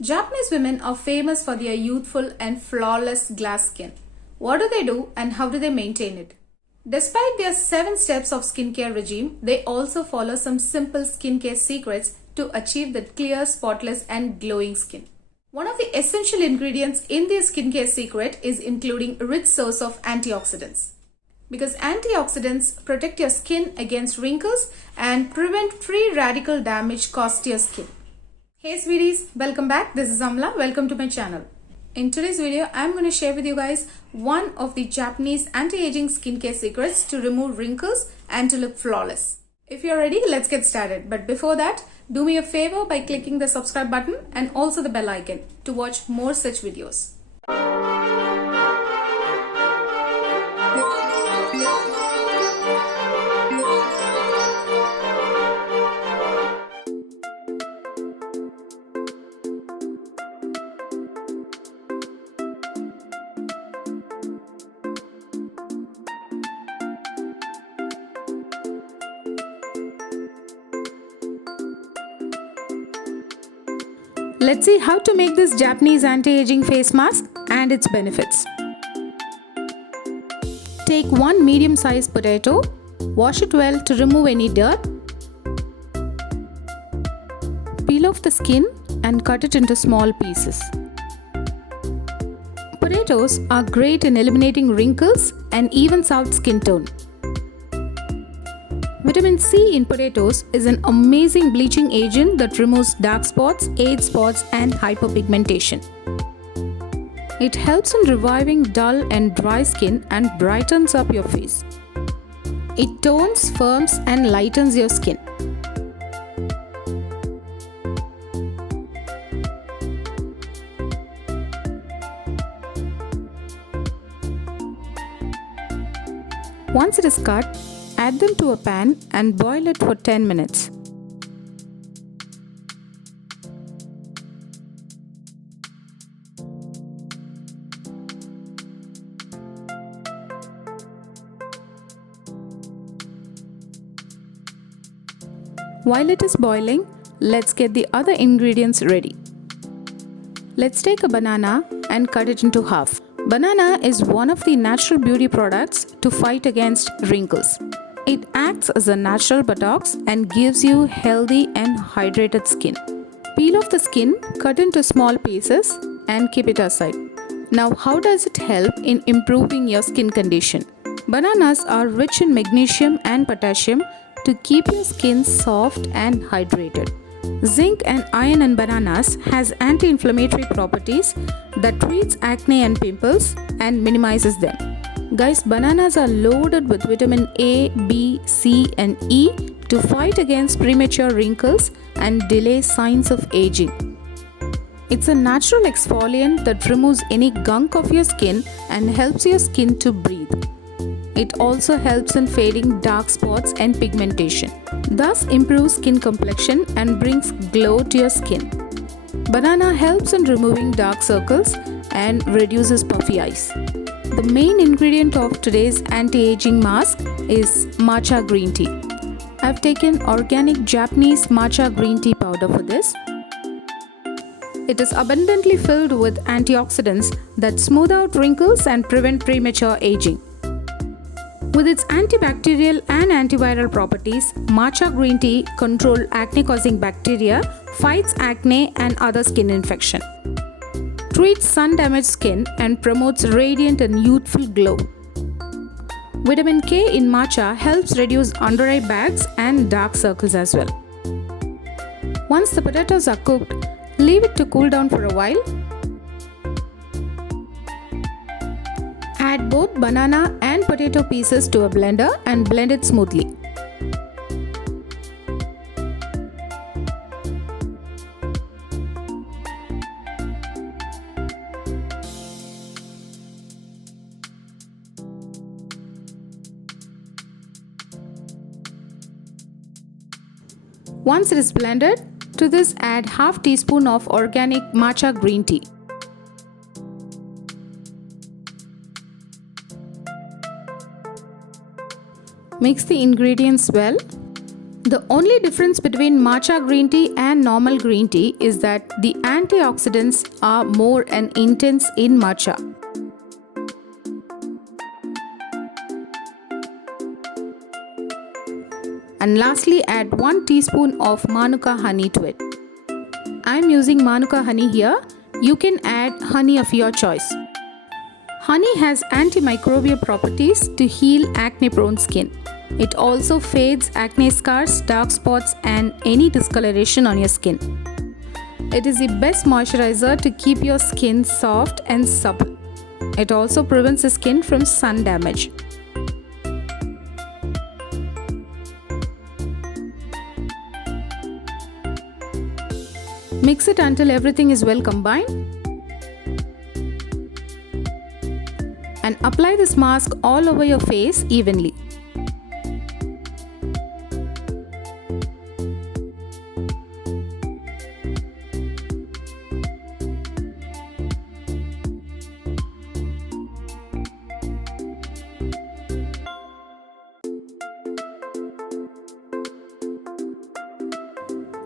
Japanese women are famous for their youthful and flawless glass skin. What do they do and how do they maintain it? Despite their 7 steps of skincare regime, they also follow some simple skincare secrets to achieve that clear, spotless and glowing skin. One of the essential ingredients in their skincare secret is including a rich source of antioxidants. Because antioxidants protect your skin against wrinkles and prevent free radical damage caused to your skin. Hey sweeties, welcome back. This is Amla. Welcome to my channel. In today's video, I'm going to share with you guys one of the Japanese anti-aging skincare secrets to remove wrinkles and to look flawless. If you're ready, let's get started. But before that, do me a favor by clicking the subscribe button and also the bell icon to watch more such videos. Let's see how to make this Japanese anti-aging face mask and its benefits. Take one medium-sized potato, wash it well to remove any dirt, peel off the skin and cut it into small pieces. Potatoes are great in eliminating wrinkles and evens out skin tone. Vitamin C in potatoes is an amazing bleaching agent that removes dark spots, age spots and hyperpigmentation. It helps in reviving dull and dry skin and brightens up your face. It tones, firms and lightens your skin. Once it is cut, add them to a pan and boil it for 10 minutes. While it is boiling, let's get the other ingredients ready. Let's take a banana and cut it into half. Banana is one of the natural beauty products to fight against wrinkles. It acts as a natural botox and gives you healthy and hydrated skin. Peel off the skin, cut into small pieces and keep it aside. Now, how does it help in improving your skin condition? Bananas are rich in magnesium and potassium to keep your skin soft and hydrated. Zinc and iron in bananas has anti-inflammatory properties that treats acne and pimples and minimizes them. Guys, bananas are loaded with vitamin A, B, C and E to fight against premature wrinkles and delay signs of aging. It's a natural exfoliant that removes any gunk of your skin and helps your skin to breathe. It also helps in fading dark spots and pigmentation, thus improves skin complexion and brings glow to your skin. Banana helps in removing dark circles and reduces puffy eyes. The main ingredient of today's anti-aging mask is matcha green tea. I've taken organic Japanese matcha green tea powder for this. It is abundantly filled with antioxidants that smooth out wrinkles and prevent premature aging. With its antibacterial and antiviral properties, matcha green tea controls acne-causing bacteria, fights acne and other skin infection, treats sun-damaged skin and promotes radiant and youthful glow. Vitamin K in matcha helps reduce under-eye bags and dark circles as well. Once the potatoes are cooked, leave it to cool down for a while. Add both banana and potato pieces to a blender and blend it smoothly. Once it is blended, to this add half teaspoon of organic matcha green tea. Mix the ingredients well. The only difference between matcha green tea and normal green tea is that the antioxidants are more and intense in matcha. And lastly, add 1 teaspoon of Manuka honey to it. I'm using Manuka honey here. You can add honey of your choice. Honey has antimicrobial properties to heal acne-prone skin. It also fades acne scars, dark spots, and any discoloration on your skin. It is the best moisturizer to keep your skin soft and supple. It also prevents the skin from sun damage. Mix it until everything is well combined. And apply this mask all over your face evenly.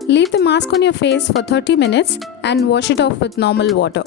Leave the mask on your face for 30 minutes and wash it off with normal water.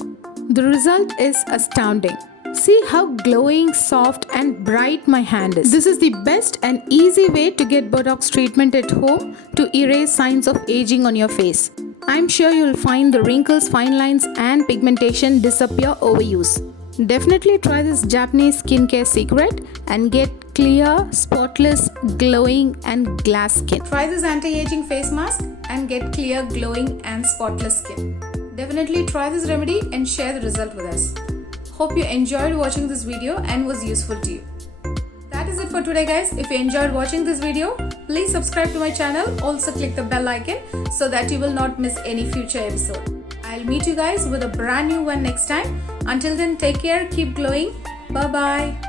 The result is astounding. See how glowing, soft and bright my hand is. This is the best and easy way to get Botox treatment at home to erase signs of aging on your face. I'm sure you'll find the wrinkles, fine lines and pigmentation disappear overuse. Definitely try this Japanese skincare secret and get clear, spotless, glowing and glass skin. Try this anti-aging face mask and get clear, glowing and spotless skin. Definitely try this remedy and share the result with us. Hope you enjoyed watching this video and was useful to you. That is it for today guys. If you enjoyed watching this video, please subscribe to my channel. Also click the bell icon so that you will not miss any future episode. I'll meet you guys with a brand new one next time. Until then, take care, keep glowing. Bye bye.